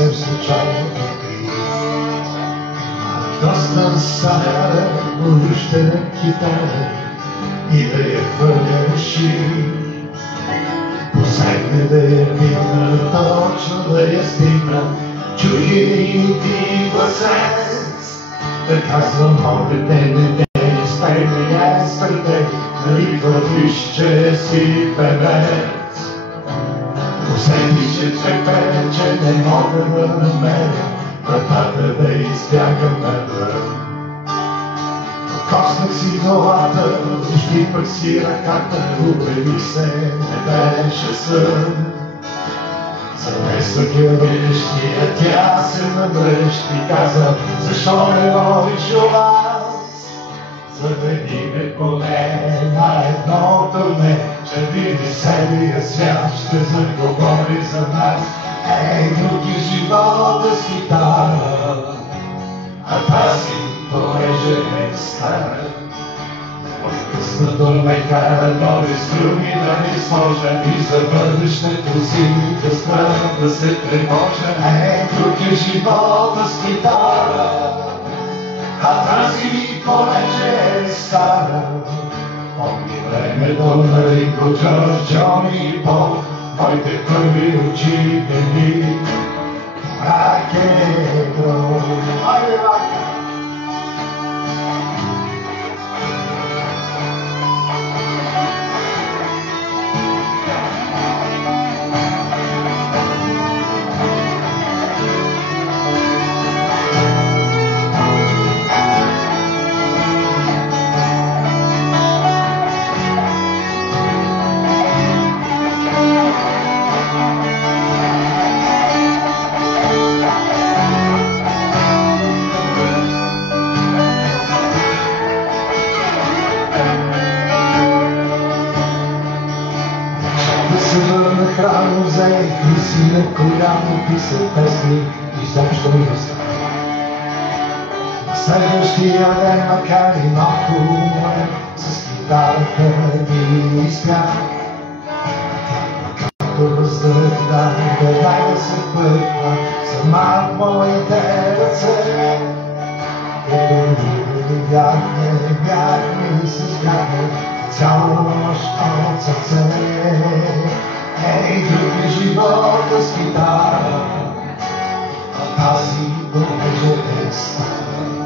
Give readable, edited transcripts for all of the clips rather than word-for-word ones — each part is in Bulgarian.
съвсем случайно тук. Доста стара горюща китара и да я хвърляш. Посегне да я видна, точно да я стигна, чуди ти гласец. Да казвам, моля те, не спей ме, спейте, нали твърдиш, че си певец. Усети, че трепе, че не мога да намеря вратата да избягам навън. Коснах си главата, щипах си ръката, убедих се, не беше сън. Замесвах я връщия, тя се навръщи, каза, защо не водиш у вас? Заведи ме поне на едно турне, ще види целия свят, ще заговори за нас. Ей, други живота с китара, а тази понеже е стара. Къснато ме кара нови струни да ми сложа и за бъдещето си да спра да се тревожа. Ей, други живота с китара, а тази понеже е стара. Помни времето на Ринго, Джордж, Джони и Пол, моите първи учители. Ракето, айде, ракето! Храно взех и си на коляно писа песни, изобщо не става. Следващия ден, макар и малко уморен, с китарата ми изпях. Като въздъхна, дай да се пътна, сама в моите ръце. Като ни бяхме, бяхме и се сбяхме, цяла нощ от сърце. Ей, други живота с китара, а тази понеже е стара.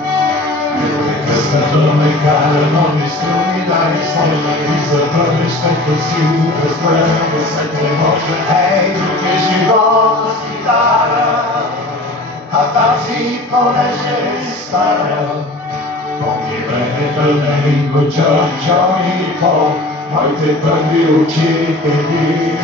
Непрекъснато ме кара нови струни да изложа и за бъдещето си да спра да се тревожа. Ей, други живота с китара, а тази понеже е стара. Помни времето на Ринго, Джордж, Джони и Пол, моите първи учители.